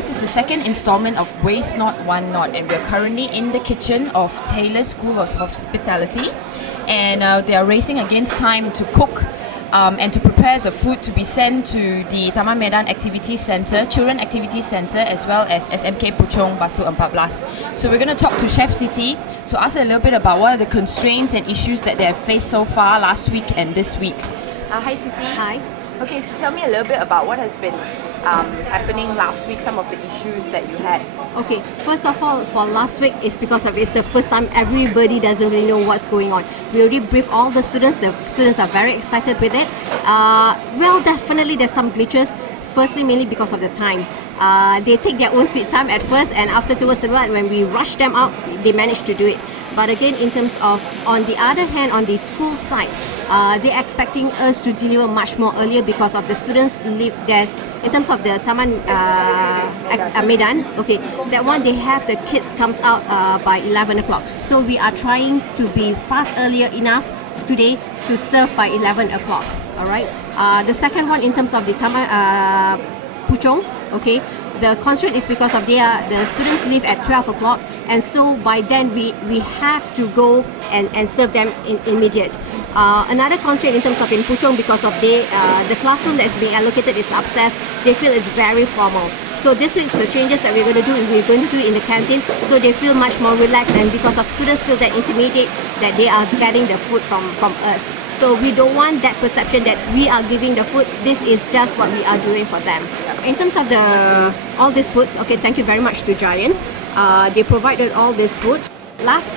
this is the second installment of Waste Not, Want Not, and we're currently in the kitchen of Taylor School of Hospitality, and they are racing against time to cook and to prepare the food to be sent to the Taman Medan Activity Centre, Children Activity Centre, as well as SMK Puchong Batu 14. So we're going to talk to Chef Siti to ask a little bit about what are the constraints and issues that they have faced so far last week and this week. Hi Siti. Hi. Okay, so tell me a little bit about what has been happening last week, some of the issues that you had. Okay, first of all, for last week, it's because of it's the first time everybody doesn't really know what's going on. We already briefed all the students are very excited with it. Well, definitely there's some glitches, firstly mainly because of the time. They take their own sweet time at first, and after towards the right, when we rush them out, they manage to do it. But again, in terms of, on the other hand, on the school side, they're expecting us to deliver much more earlier because of the students live there's in terms of the Taman Medan, okay, that one they have the kids comes out by 11 o'clock. So we are trying to be fast earlier enough today to serve by 11 o'clock. All right. The second one in terms of the Taman Puchong, okay, the constraint is because of the students leave at 12 o'clock, and so by then we have to go and serve them in immediate. Another constraint in terms of in Puchong, because of the classroom that's being allocated is upstairs, they feel it's very formal. So this week's the changes that we're going to do is we're going to do it in the canteen, so they feel much more relaxed, and because of students feel that intimidated that they are getting the food from us. So we don't want that perception that we are giving the food. This is just what we are doing for them. In terms of all these foods, okay, thank you very much to Giant. They provided all this food.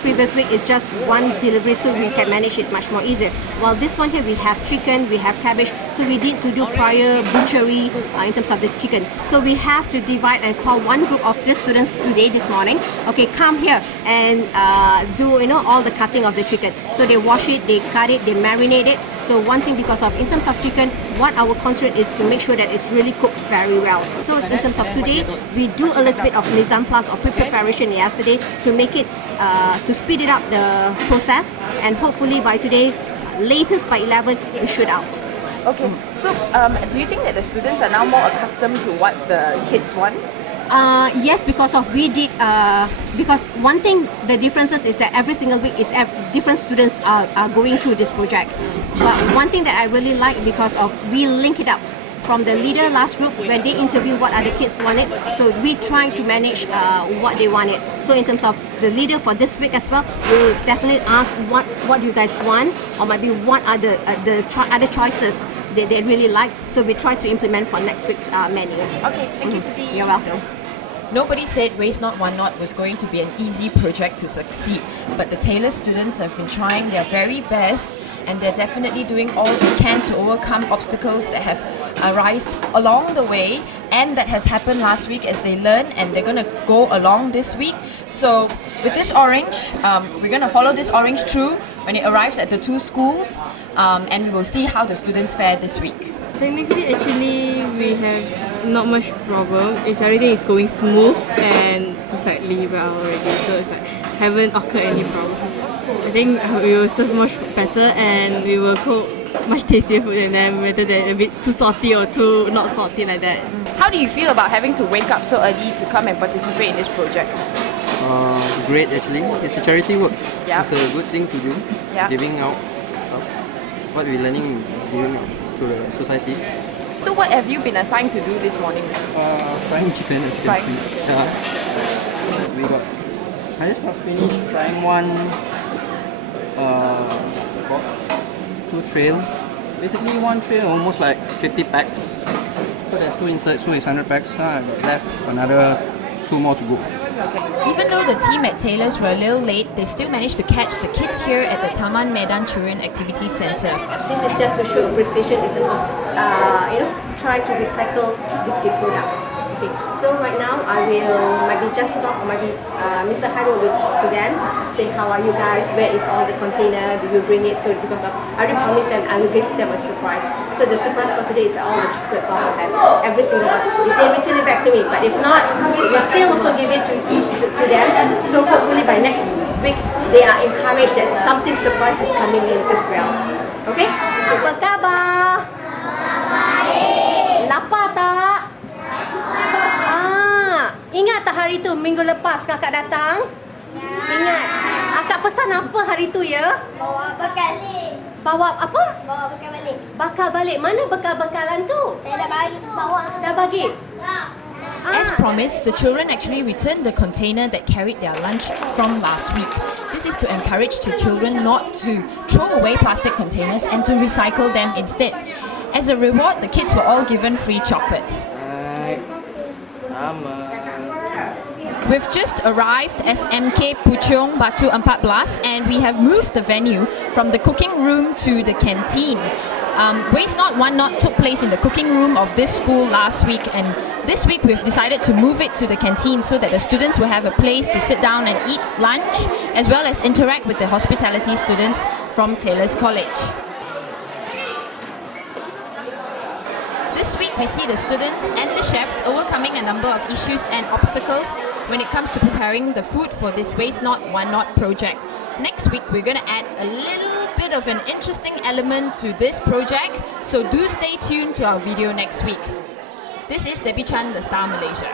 Previous week is just one delivery, so we can manage it much more easier. While this one here, we have chicken, we have cabbage, so we need to do prior butchery in terms of the chicken. So we have to divide and call one group of the students today, this morning, okay, come here and do all the cutting of the chicken. So they wash it, they cut it, they marinate it. So one thing, because of in terms of chicken, what our constraint is to make sure that it's really cooked very well. So in terms of today, we do a little bit of mise en place or preparation yesterday to make it to speed it up the process, and hopefully by today, latest by 11, we should out. Okay, so do you think that the students are now more accustomed to what the kids want? Yes, because of we did because one thing, the differences is that every single week is different students are going through this project. But one thing that I really like, because of we link it up from the leader last group when they interview what other kids wanted, so we try to manage what they wanted. So in terms of the leader for this week as well, we'll definitely ask what you guys want, or maybe what are the other choices they really like, so we try to implement for next week's menu. Okay, thank you, Siti. You're welcome. Nobody said Waste Not, Want Not was going to be an easy project to succeed, but the Taylor students have been trying their very best, and they're definitely doing all they can to overcome obstacles that have arisen along the way, and that has happened last week as they learn, and they're going to go along this week. So with this orange, we're going to follow this orange through when it arrives at the two schools, and we will see how the students fare this week. Technically, actually, we have not much problem. Everything is going smooth and perfectly well already. So it's like haven't occurred any problem. I think we will serve much better, and we will cook much tastier food than them, rather than a bit too salty or too not salty like that. How do you feel about having to wake up so early to come and participate in this project? Great, actually. It's a charity work. Yeah. It's a good thing to do. Yeah. Giving out what we're learning, giving out to the society. So what have you been assigned to do this morning? Frying chicken, as you can see. Yeah. We got, I just got finished frying one box, 2 trays. Basically one tray almost like 50 packs. So there's 2 inside, so it's 100 packs. I got left another 2 more to go. Even though the team at Taylor's were a little late, they still managed to catch the kids here at the Taman Medan Children Activity Centre. This is just to show precision in terms of try to recycle the product. Okay, so right now I will maybe just talk, or maybe Mr. Hairul will talk to them, say how are you guys, where is all the container, do you bring it? So because I already promised them I will give them a surprise. So the surprise for today is all the chocolate bar for them, every single one. If they return it back to me, but if not, we'll still also give it to them. So hopefully by next week they are encouraged that something surprise is coming in as well. Okay? Apa khabar? Lapar tak? tu minggu lepas kakak datang? Ingat. Akak pesan apa hari tu ya? Bawa bekal. Bawa apa? Bawa bekal balik. Bakal balik. Mana bekal-bekalan tu? Saya dah bagi bawa. Dah bagi? As promised, the children actually returned the container that carried their lunch from last week. This is to encourage the children not to throw away plastic containers and to recycle them instead. As a reward, the kids were all given free chocolates. We've just arrived at SMK Puchong Batu 14 and we have moved the venue from the cooking room to the canteen. Waste Not One Not took place in the cooking room of this school last week, and this week we've decided to move it to the canteen so that the students will have a place to sit down and eat lunch as well as interact with the hospitality students from Taylor's College. This week we see the students and the chefs overcoming a number of issues and obstacles when it comes to preparing the food for this Waste Not One Not project. Next week we're going to add a little bit of an interesting element to this project, so do stay tuned to our video next week. This is Debbie Chan, The Star Malaysia.